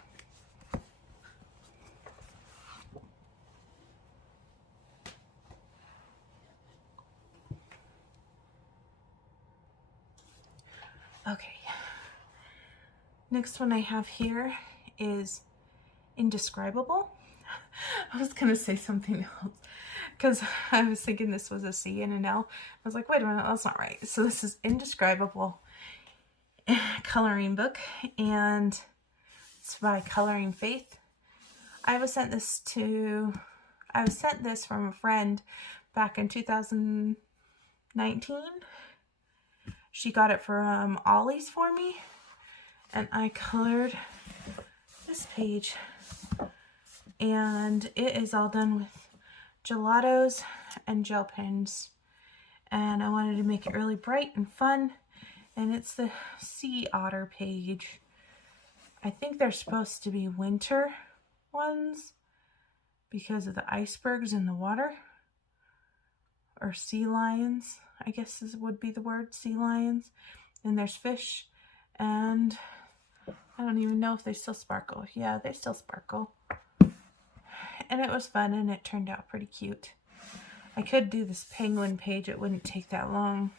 Okay, next one I have here is Indescribable. I was gonna say something else because I was thinking this was a C and an L. I was like, wait a minute, that's not right. So this is Indescribable coloring book, and it's by Coloring Faith. I was sent this from a friend back in 2019. She got it from Ollie's for me, and I colored this page, and it is all done with gelatos and gel pens, and I wanted to make it really bright and fun. And it's the sea otter page. I think they're supposed to be winter ones because of the icebergs in the water, or sea lions, I guess would be the word, sea lions. And there's fish, and I don't even know if they still sparkle. Yeah, they still sparkle. And it was fun, and it turned out pretty cute. I could do this penguin page, it wouldn't take that long,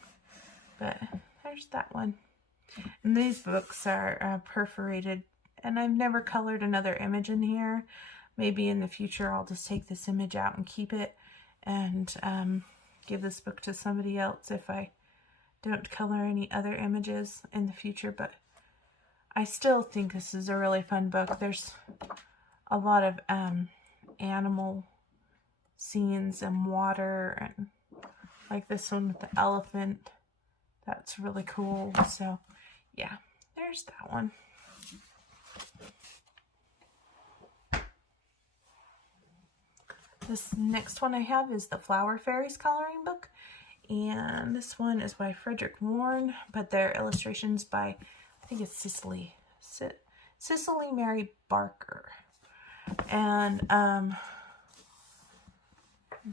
but there's that one. And these books are perforated, and I've never colored another image in here. Maybe in the future I'll just take this image out and keep it, and give this book to somebody else if I don't color any other images in the future. But I still think this is a really fun book. There's a lot of animal scenes and water, and like this one with the elephant. That's really cool. So yeah, there's that one. This next one I have is the Flower Fairies coloring book, and this one is by Frederick Warren, but their illustrations by, I think it's Cicely Mary Barker. And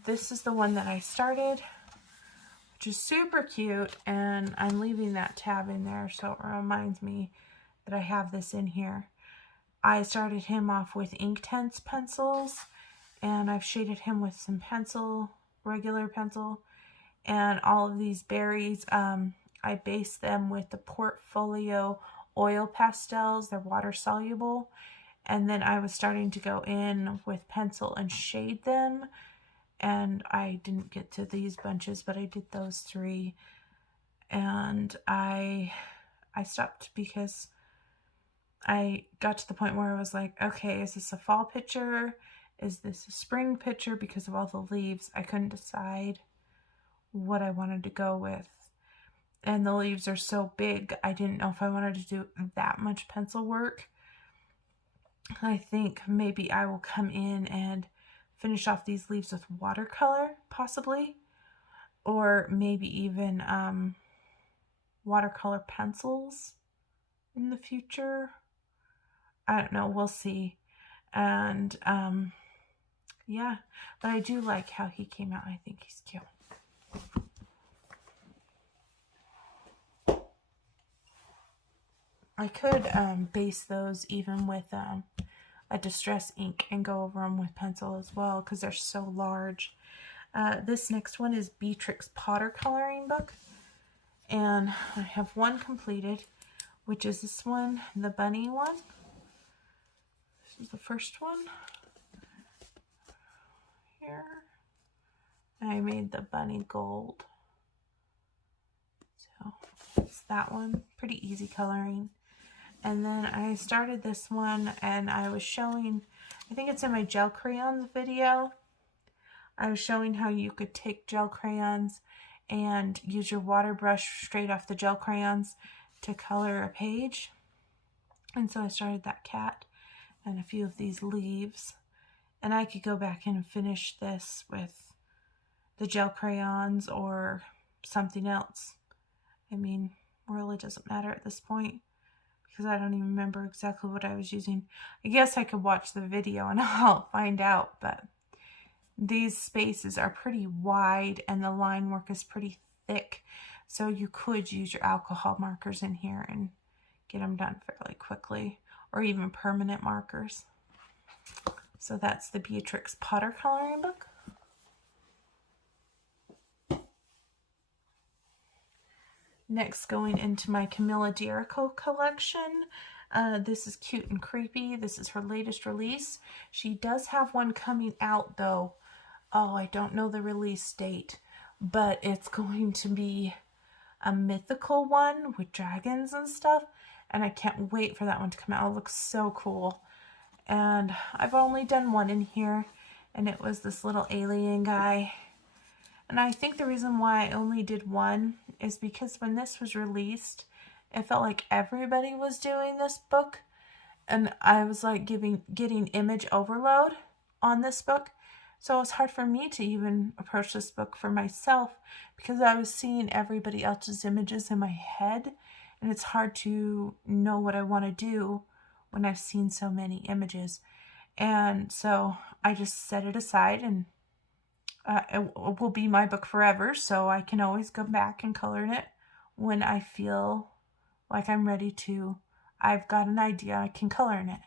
this is the one that I started, which is super cute, and I'm leaving that tab in there so it reminds me that I have this in here. I started him off with Inktense pencils, and I've shaded him with some regular pencil, and all of these berries, I based them with the Portfolio oil pastels. They're water soluble, and then I was starting to go in with pencil and shade them, and I didn't get to these bunches, but I did those three, and I stopped because I got to the point where I was like, okay, is this a fall picture? Is this a spring picture? Because of all the leaves, I couldn't decide what I wanted to go with. And the leaves are so big, I didn't know if I wanted to do that much pencil work. I think maybe I will come in and finish off these leaves with watercolor, possibly. Or maybe even watercolor pencils in the future. I don't know, we'll see. And yeah, but I do like how he came out. I think he's cute. I could base those even with a distress ink and go over them with pencil as well, because they're so large. This next one is Beatrix Potter coloring book, and I have one completed, which is this one, the bunny one. This is the first one. Here, I made the bunny gold, so it's that one. Pretty easy coloring. And then I started this one, and I was showing, I think it's in my gel crayons video, I was showing how you could take gel crayons and use your water brush straight off the gel crayons to color a page. And so I started that cat and a few of these leaves, and I could go back in and finish this with the gel crayons or something else. I mean, really doesn't matter at this point, because I don't even remember exactly what I was using. I guess I could watch the video and I'll find out, but these spaces are pretty wide and the line work is pretty thick. So you could use your alcohol markers in here and get them done fairly quickly, or even permanent markers. So that's the Beatrix Potter coloring book. Next, going into my Camilla D'Erico collection. This is Cute and Creepy. This is her latest release. She does have one coming out though. Oh, I don't know the release date, but it's going to be a mythical one with dragons and stuff. And I can't wait for that one to come out. It looks so cool. And I've only done one in here, and it was this little alien guy. And I think the reason why I only did one is because when this was released, it felt like everybody was doing this book. And I was like getting image overload on this book. So it was hard for me to even approach this book for myself because I was seeing everybody else's images in my head. And it's hard to know what I want to do when I've seen so many images. And so I just set it aside, and it will be my book forever. So I can always go back and color in it when I feel like I'm ready to. I've got an idea, I can color in it.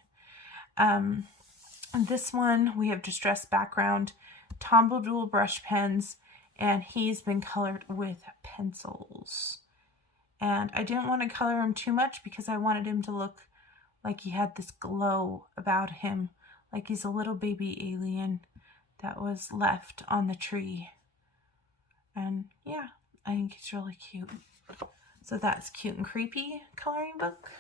And this one, we have distressed background, Tombow dual brush pens, and he's been colored with pencils. And I didn't want to color him too much because I wanted him to look like he had this glow about him, like he's a little baby alien that was left on the tree. And yeah, I think it's really cute. So that's Cute and Creepy coloring book.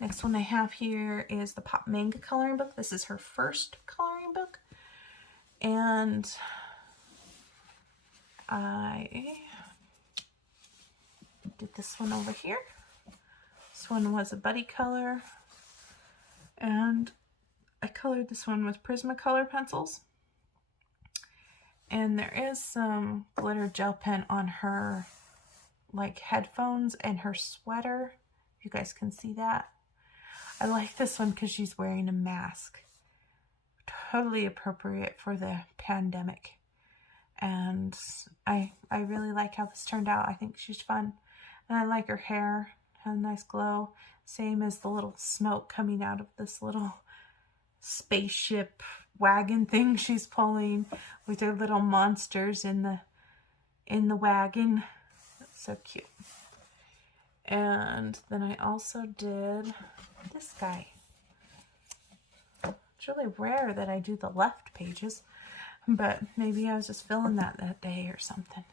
Next one I have here is the Pop Manga coloring book. This is her first coloring book. And I did this one over here. This one was a buddy color. And I colored this one with Prismacolor pencils. And there is some glitter gel pen on her like headphones and her sweater. You guys can see that. I like this one because she's wearing a mask. Totally appropriate for the pandemic. And I really like how this turned out. I think she's fun. And I like her hair. Has a nice glow. Same as the little smoke coming out of this little spaceship wagon thing she's pulling with her little monsters in the wagon. That's so cute. And then I also did this guy. It's really rare that I do the left pages, but maybe I was just feeling that day or something.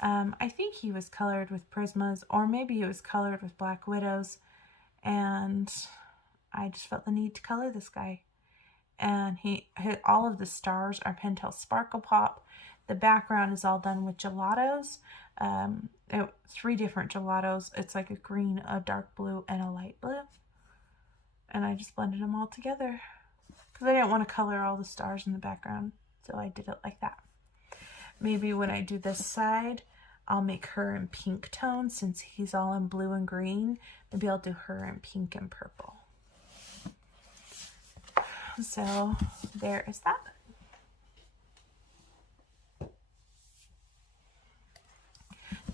I think he was colored with Prismas, or maybe he was colored with Black Widows, and I just felt the need to color this guy. And all of the stars are Pentel Sparkle Pop. The background is all done with gelatos. 3 different gelatos. It's like a green, a dark blue, and a light blue. And I just blended them all together because I didn't want to color all the stars in the background. So I did it like that. Maybe when I do this side, I'll make her in pink tone since he's all in blue and green. Maybe I'll do her in pink and purple. So there is that.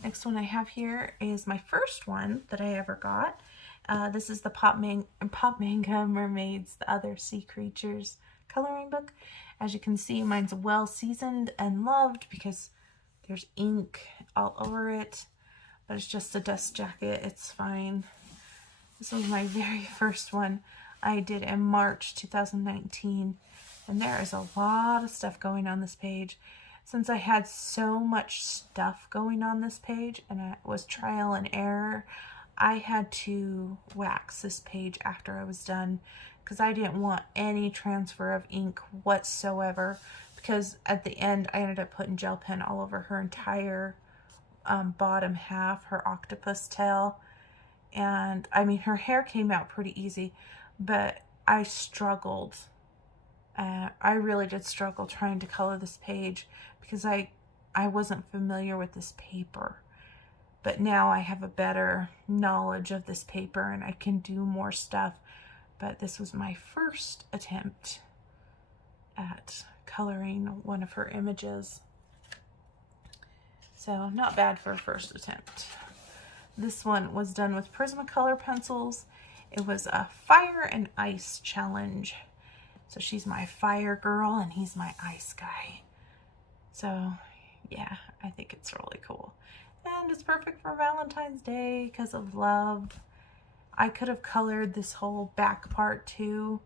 Next one I have here is my first one that I ever got. This is the Pop Manga Mermaids, the Other Sea Creatures coloring book. As you can see, mine's well seasoned and loved because there's ink all over it, but it's just a dust jacket. It's fine. This was my very first one I did in March 2019, and there is a lot of stuff going on this page. Since I had so much stuff going on this page and it was trial and error, I had to wax this page after I was done because I didn't want any transfer of ink whatsoever, because at the end I ended up putting gel pen all over her entire bottom half, her octopus tail. And I mean, her hair came out pretty easy, but I struggled. I really did struggle trying to color this page because I I wasn't familiar with this paper. But now I have a better knowledge of this paper and I can do more stuff. But this was my first attempt at coloring one of her images. So not bad for a first attempt. This one was done with Prismacolor pencils. It was a fire and ice challenge. So she's my fire girl and he's my ice guy. So yeah, I think it's really cool. And it's perfect for Valentine's Day because of love. I could have colored this whole back part too,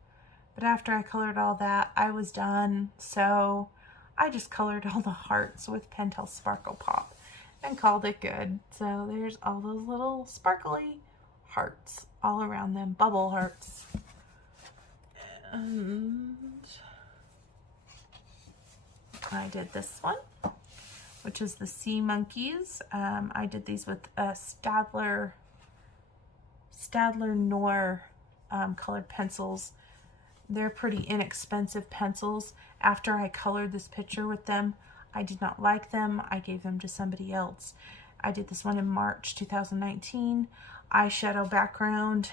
but after I colored all that, I was done. So I just colored all the hearts with Pentel Sparkle Pop and called it good. So there's all those little sparkly hearts all around them, bubble hearts. And I did this one, which is the sea monkeys. I did these with Staedtler Noir colored pencils. They're pretty inexpensive pencils. After I colored this picture with them, I did not like them. I gave them to somebody else. I did this one in March 2019. Eyeshadow background.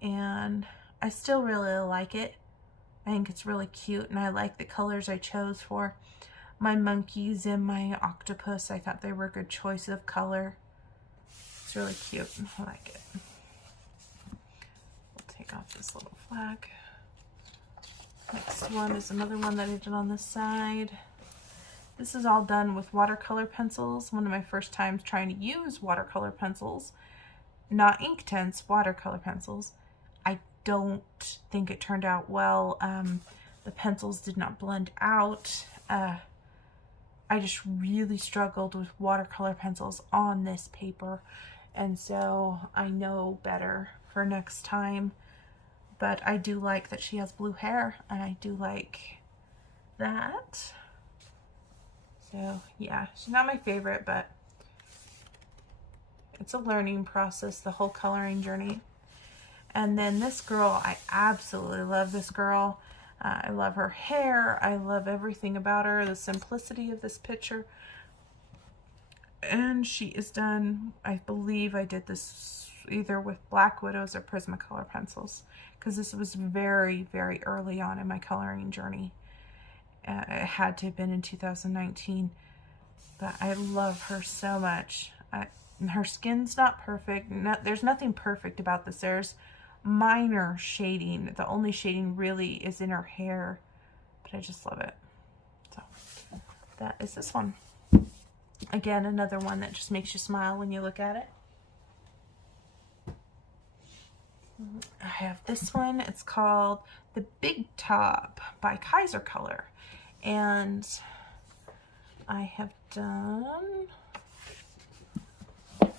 And I still really like it. I think it's really cute and I like the colors I chose for my monkeys and my octopus. I thought they were a good choice of color. It's really cute. I like it. We'll take off this little flag. Next one is another one that I did on this side. This is all done with watercolor pencils. One of my first times trying to use watercolor pencils. Not Inktense, watercolor pencils. I don't think it turned out well. The pencils did not blend out. I just really struggled with watercolor pencils on this paper, and so I know better for next time. But I do like that she has blue hair, and I do like that. So yeah, she's not my favorite, but it's a learning process, the whole coloring journey. And then this girl, I absolutely love this girl. I love her hair. I love everything about her, the simplicity of this picture. And she is done, I believe I did this either with Black Widows or Prismacolor pencils, because this was very, very early on in my coloring journey. It had to have been in 2019, but I love her so much. Her skin's not perfect. There's nothing perfect about this. There's minor shading. The only shading really is in her hair, but I just love it. So that is this one. Again, another one that just makes you smile when you look at it. I have this one. It's called The Big Top by Kaiser Color, and I have done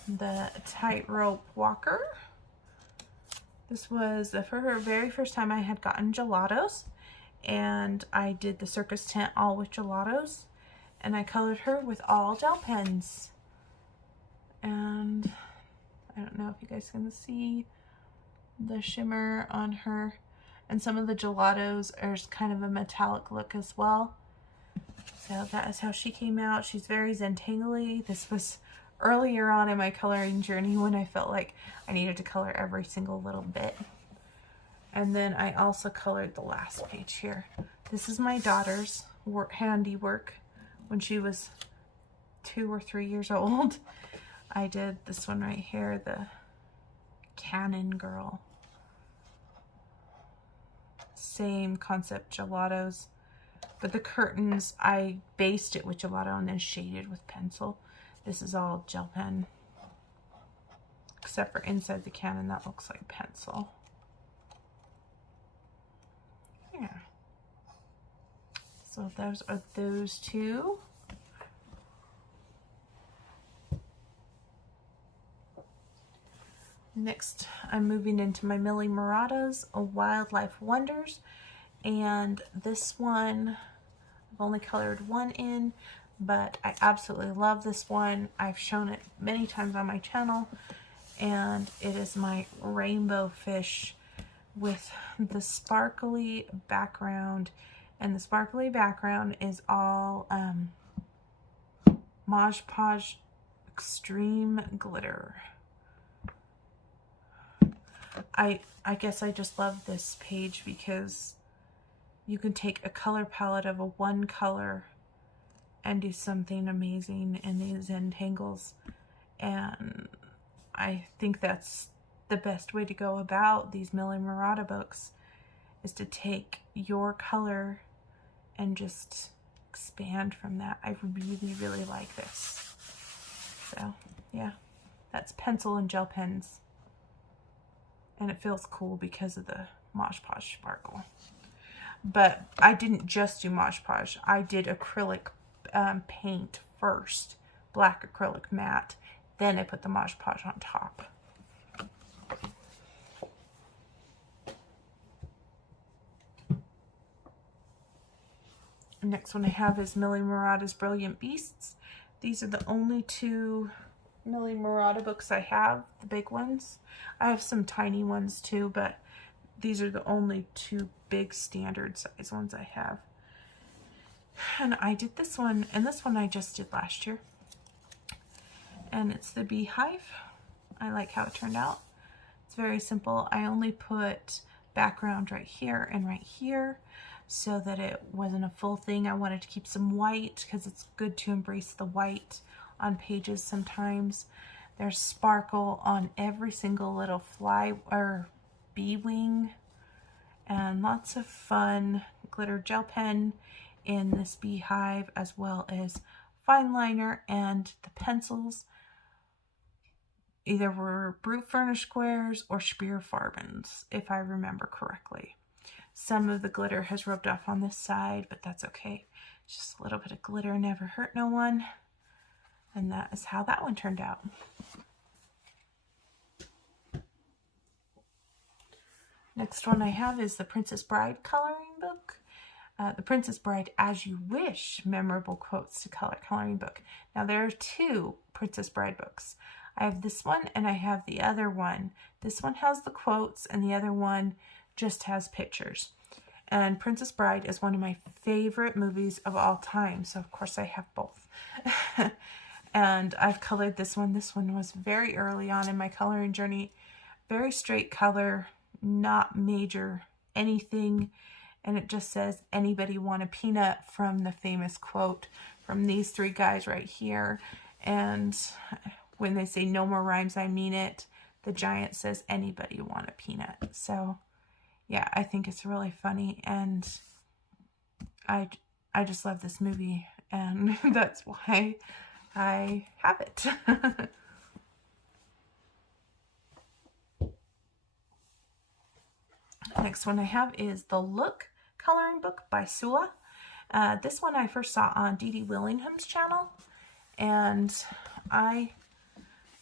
the Tightrope Walker. This was the very first time I had gotten gelatos, and I did the circus tent all with gelatos, and I colored her with all gel pens. And I don't know if you guys can see the shimmer on her, and some of the gelatos are kind of a metallic look as well. So that is how she came out. She's very Zentangly. This was earlier on in my coloring journey when I felt like I needed to color every single little bit. And then I also colored the last page here. This is my daughter's handiwork when she was 2 or 3 years old. I did this one right here, the Cannon Girl. Same concept, gelatos. But the curtains, I based it with gelato and then shaded with pencil. This is all gel pen, except for inside the cannon that looks like pencil. Yeah. So those are those two. Next, I'm moving into my Millie Murata's Wildlife Wonders, and this one, I've only colored one in, but I absolutely love this one. I've shown it many times on my channel, and it is my rainbow fish with the sparkly background, and the sparkly background is all Mod Podge Extreme Glitter. I guess I just love this page because you can take a color palette of a one color and do something amazing in these entangles. And I think that's the best way to go about these Millie Murata books, is to take your color and just expand from that. I really, really like this. So yeah, that's pencil and gel pens. And it feels cool because of the Mod Podge sparkle. But I didn't just do Mod Podge. I did acrylic paint first, black acrylic matte. Then I put the Mod Podge on top. Next one I have is Millie Murata's Brilliant Beasts. These are the only two Millie Murata books I have, the big ones. I have some tiny ones too, but these are the only two big standard size ones I have. And I did this one, and this one I just did last year. And it's the Beehive. I like how it turned out. It's very simple. I only put background right here and right here so that it wasn't a full thing. I wanted to keep some white because it's good to embrace the white on pages sometimes. There's sparkle on every single little fly or bee wing, and lots of fun glitter gel pen in this Beehive, as well as fine liner, and the pencils either were Brute Furnish Squares or Spear Farbens, if I remember correctly. Some of the glitter has rubbed off on this side, but that's okay. Just a little bit of glitter never hurt no one. And that is how that one turned out. Next one I have is the Princess Bride coloring book. The Princess Bride As You Wish Memorable Quotes to Color coloring book. Now there are two Princess Bride books. I have this one and I have the other one. This one has the quotes and the other one just has pictures. And Princess Bride is one of my favorite movies of all time, so of course I have both. And I've colored this one. This one was very early on in my coloring journey. Very straight color, not major anything. And it just says, anybody want a peanut, from the famous quote from these three guys right here. And when they say no more rhymes, I mean it. The giant says, anybody want a peanut. So yeah, I think it's really funny. And I just love this movie. And that's why I have it. Next one I have is The Look coloring book by Sua. This one I first saw on Dee Dee Willingham's channel, and I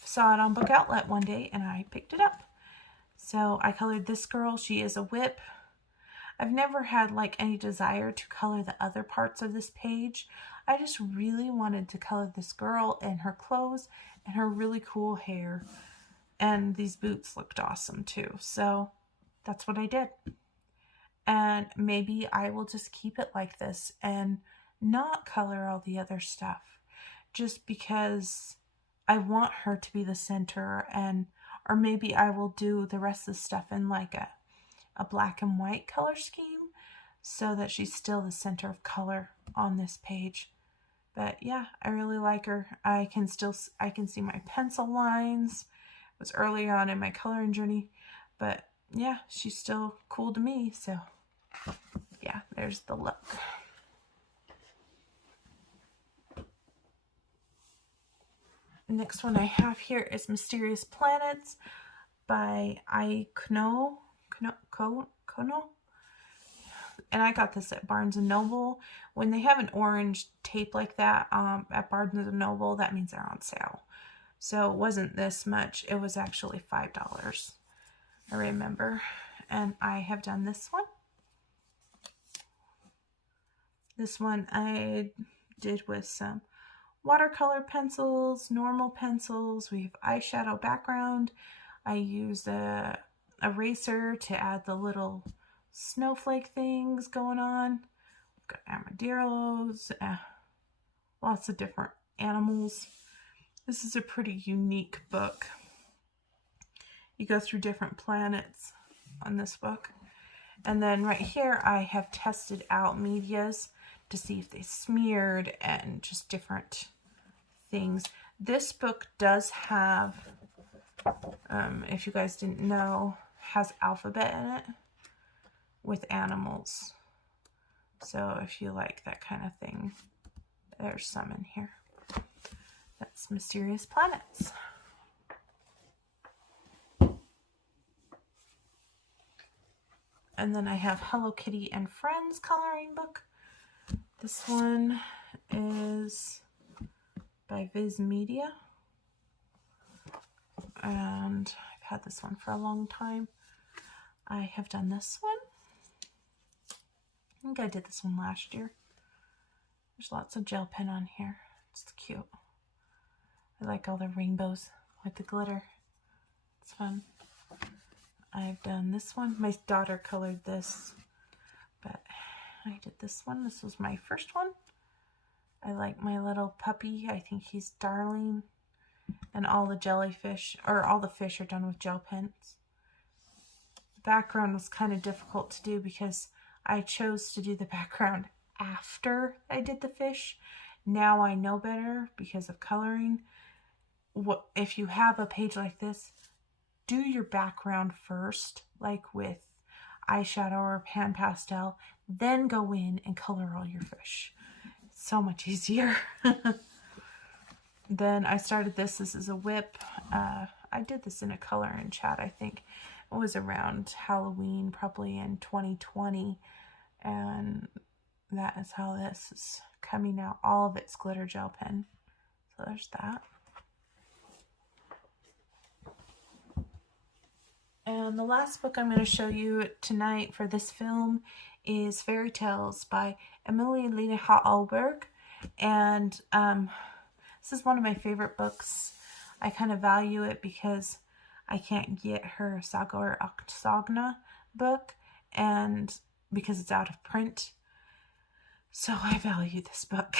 saw it on Book Outlet one day and I picked it up. So I colored this girl. She is a whip. I've never had like any desire to color the other parts of this page. I just really wanted to color this girl and her clothes and her really cool hair. And these boots looked awesome too. So that's what I did. And maybe I will just keep it like this and not color all the other stuff, just because I want her to be the center. And or maybe I will do the rest of the stuff in like a black and white color scheme so that she's still the center of color on this page. But yeah, I really like her. I can see my pencil lines. It was early on in my coloring journey, but yeah, she's still cool to me. So yeah, there's The Look. Next one I have here is Mysterious Planets by Kono. And I got this at Barnes & Noble. When they have an orange tape like that at Barnes & Noble, that means they're on sale. So it wasn't this much. It was actually $5, I remember. And I have done this one. This one I did with some watercolor pencils, normal pencils. We have eyeshadow background. I used a eraser to add the little snowflake things going on. We've got armadillos, lots of different Animals. This is a pretty unique book. You go through different planets on this book. And then right here, I have tested out medias to see if they smeared and just different things. This book does have, if you guys didn't know, has alphabet in it with animals. So if you like that kind of thing, there's some in here. That's Mysterious Planets. And then I have Hello Kitty and Friends coloring book. This one is by Viz Media. And I've had this one for a long time. I have done this one. I think I did this one last year. There's lots of gel pen on here. It's cute. I like all the rainbows with the glitter. It's fun. I've done this one. My daughter colored this, but I did this one. This was my first one. I like my little puppy. I think he's darling. And all the jellyfish, or all the fish, are done with gel pens. The background was kind of difficult to do because I chose to do the background after I did the fish. Now I know better because of coloring. If you have a page like this, do your background first, like with eyeshadow or pan pastel, then go in and color all your fish. It's so much easier. Then I started this. This is a whip. I did this in a color and chat, I think. It was around Halloween, probably in 2020. And that is how this is coming out. All of it's glitter gel pen. So there's that. And the last book I'm going to show you tonight for this film is Fairy Tales by Emily Lena Hallberg. And this is one of my favorite books. I kind of value it because I can't get her Saga or Oksagna book, and because it's out of print. So I value this book.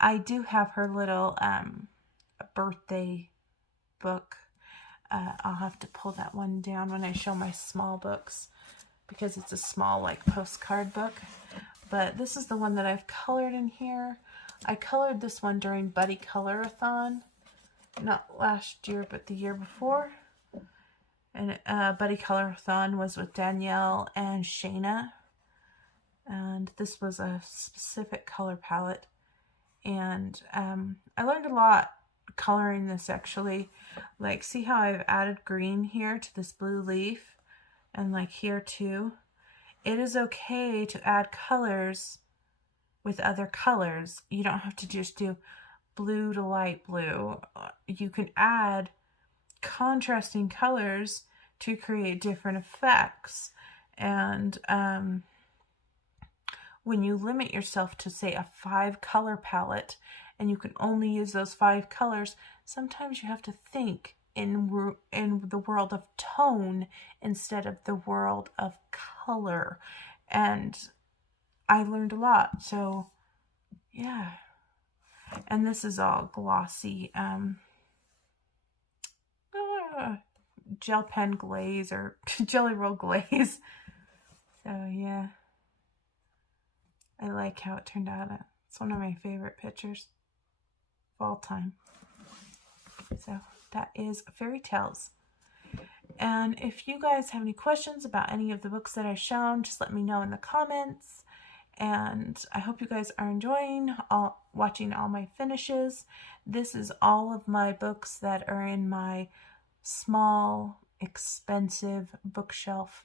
I do have her little birthday book. I'll have to pull that one down when I show my small books because it's a small like postcard book. But this is the one that I've colored in here. I colored this one during Buddy Colorathon. Not last year, but the year before. And Buddy Colorathon was with Danielle and Shayna. And this was a specific color palette. And I learned a lot coloring this actually. Like, see how I've added green here to this blue leaf? And like here too. It is okay to add colors with other colors. You don't have to just do blue to light blue. You can add contrasting colors to create different effects. And when you limit yourself to, say, a 5-color palette, and you can only use those 5 colors, sometimes you have to think in the world of tone instead of the world of color. And I learned a lot. So yeah. And this is all glossy gel pen glaze or jelly roll glaze. So yeah, I like how it turned out. It's one of my favorite pictures of all time. So that is Fairy Tales. And if you guys have any questions about any of the books that I've shown, just let me know in the comments. And I hope you guys are enjoying watching all my finishes. This is all of my books that are in my small, expensive bookshelf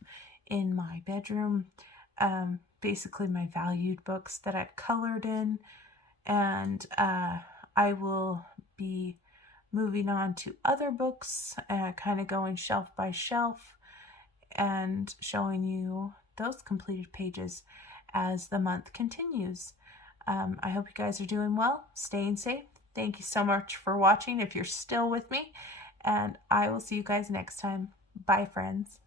in my bedroom. Basically my valued books that I've colored in. And I will be moving on to other books, kind of going shelf by shelf and showing you those completed pages as the month continues. I hope you guys are doing well, staying safe. Thank you so much for watching if you're still with me, and I will see you guys next time. Bye, friends.